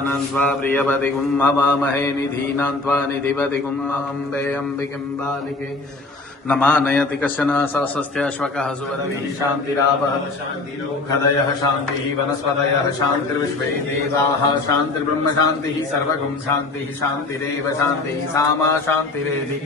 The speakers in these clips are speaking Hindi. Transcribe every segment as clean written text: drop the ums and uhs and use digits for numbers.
अनन्त्वा प्रियपतिगुं हवामहे निधीनान्त्वा निधिपतिगुं अम्बे अम्बिकिं बालिके नमानयति कश्चन सहस्रस्त्यश्वकः सुवरभिः शान्तिरावः खदयः शान्तिः वनस्पतयः शान्तिर्विश्वे देवाः शान्तिर्ब्रह्म शान्तिः सर्वगुं शान्तिः शान्तिरेव शान्तिः सामा शान्तिरेधि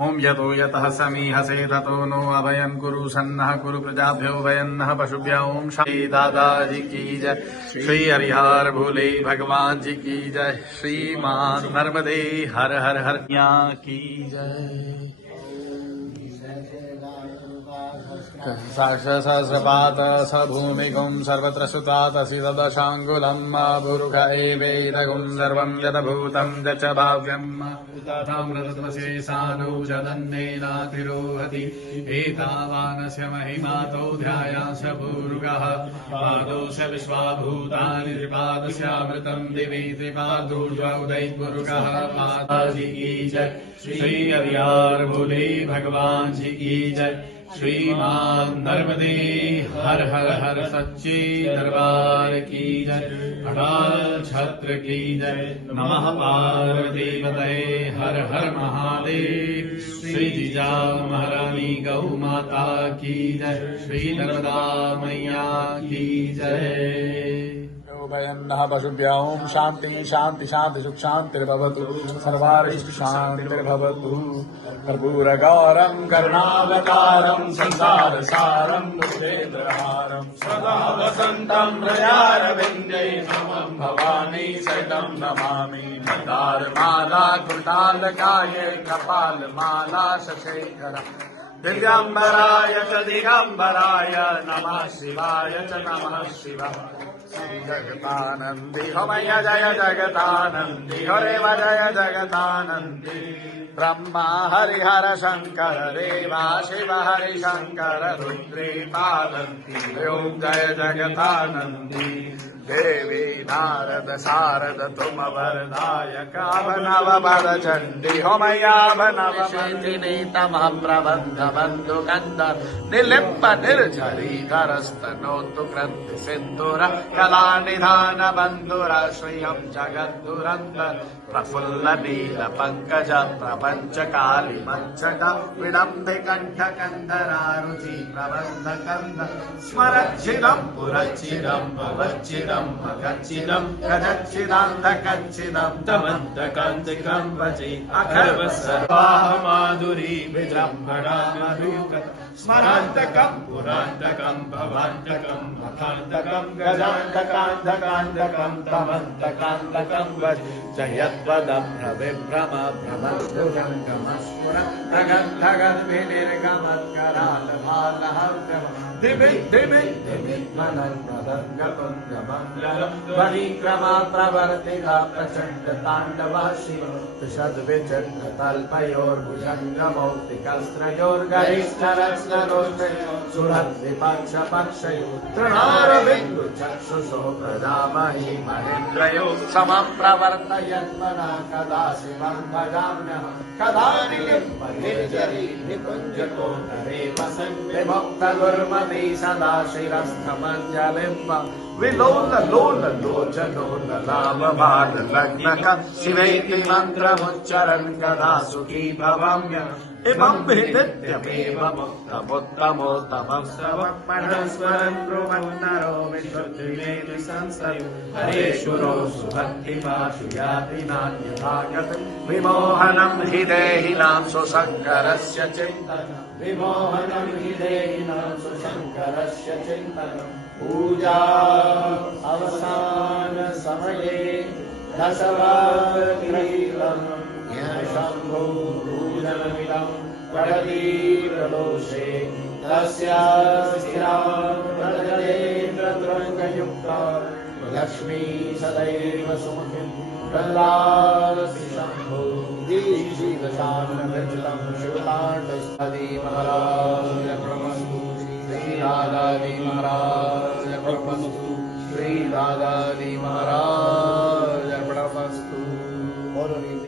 ॐ यतो यतः समीहसे ततो नो अभयं कुरु सन्नः कुरु प्रजाभ्यो भयन्नः पशुभ्यो ॐ शान्ति दादाजी की जय श्री हरिहर भोले भगवान जी की जय श्री मां नर्मदे हर हर हर की जय सहस्रपात स भूमिगुं सर्वत्र सुतातसि तदशाङ्गुलम् भुरुग एवेदगुं सर्वं यदभूतं च भाव्यम् ताम्रतत्वशेषानुजदन्नेनातिरोहति एतावानस्य महिमातो ध्यायास भूरुगः पादोश विश्वाभूतानि त्रिपादस्यामृतं दिवि त्रिपादूर्ध्वोदयद्भुरुगः माताजी की जय श्री हरिहर भोले भगवान जी की जय श्री मां नर्मदे हर हर हर सच्चे दरबार की जय अकाल छत्र की जय नमः पार्वती पतये हर हर महादेव श्री जीजा महारानी गौ माता की जय श्री नर्मदा मैया की जय भयन्नः पशुभ्यः ॐ शान्ति शान्ति शान्ति सुख शान्तिर्भवतु सर्वारिष्ट शान्तिर्भवतु कर्पूरगौरं करुणावतारं संसारसारं भुजगेन्द्रहारं सदा वसन्तं हृदयारविन्दे नमं भवानी सहितं नमामि मन्दारमाला कुण्डालकाये कपालमाला शशेखर दिगम्बराय च दिगम्बराय नमः शिवाय च नमः शिवाय जगतानंदी होमय जय जगतानंदी हरे जय जगतानंदी ब्रह्मा हरिहर शंकर देवा शिव हरि शंकर रुद्रे पादन्ति ओं जय जगतानंदी देवी नारद शारद तुम वरदायक अभनव वर चंडी होमयाभनव शेतिनी तम प्रबंध बंधु कंद निलिम्ब निर्झरी धरस्तनोतु कृति सिंधुर कला निधान बंधुर श्रियं जगद्दुरंदर प्रफुल्ल नील पंकज प्रपंच काली मच्छट विडम्बि कंठ कंधरारुचि प्रबंध कंद स्मरच्छिदं पुरच्छिदं भवच्छिदं भगच्छिदं गजच्छिदान्धकच्छिदं तमन्तकान्तिकं भजे अखर्वसर्वाः माधुरी विजृम्भणा मधुकत स्मरान्तकं पुरान्तकं भवान्तकं मखान्तकं गजान्तकान्धकान्धकं तमन्तकान्तकं भजे जयद्वदभ्रविभ्रम भ्रमद्भुजङ्गमस्फुर धगद्धगद्विनिर्गमत्करालभालहव्यम दिवि दिवि दिविमनन्मदङ्गपुङ्गमङ्गलं परिक्रमा प्रवर्तिता प्रचण्ड ताण्डवः शिव त्रिषद्विचण्डतल्पयोर्भुजङ्गमौक्तिकस्त्रयोर्गरिष्ठरत्नलोचयोः सुरद्विपक्षपक्षयोः तृणारविन्दुचक्षुषो प्रजामहि महेन्द्रयोः समं प्रवर्तयन्मना कदा शिवं भजाम्यहं कदा निलिम्बनिर्झरी निकुञ्जकोटरे वसन् विमुक्तगुर्मति सदा शिरस्थमञ्जलिम्ब विलोल लोल लोचनो ललामबाल लग्नक शिवैति मन्त्रमुच्चरन् कदा सुखी भवाम्य इमं नित्यमेव मुक्तमुत्तमोत्तमं स्तवं परस्परं ब्रुवन्नरो विशुद्धिमेति संशयो हरेश्वरो सुभक्तिमाशु याति नान्यथागतं विमोहनं हि देहिनां सुशङ्करस्य चिन्तनं विमोहनं हि देहिनां सुशङ्करस्य चिन्तनं पूजा अवसान समये दशवाग्रहीतं शम्भो पूजनमिदं पठति प्रदोषे तस्याः व्रजलेन्द्रतुरङ्गयुक्ता लक्ष्मी सदैव सुमुखीं प्रह्लादस्य शम्भो दीर्घशानविरचितं शिवताण्डस्तदी महाराज प्रमस्तु श्री राधाजी महाराज प्रमस्तु श्री राधाजी महाराज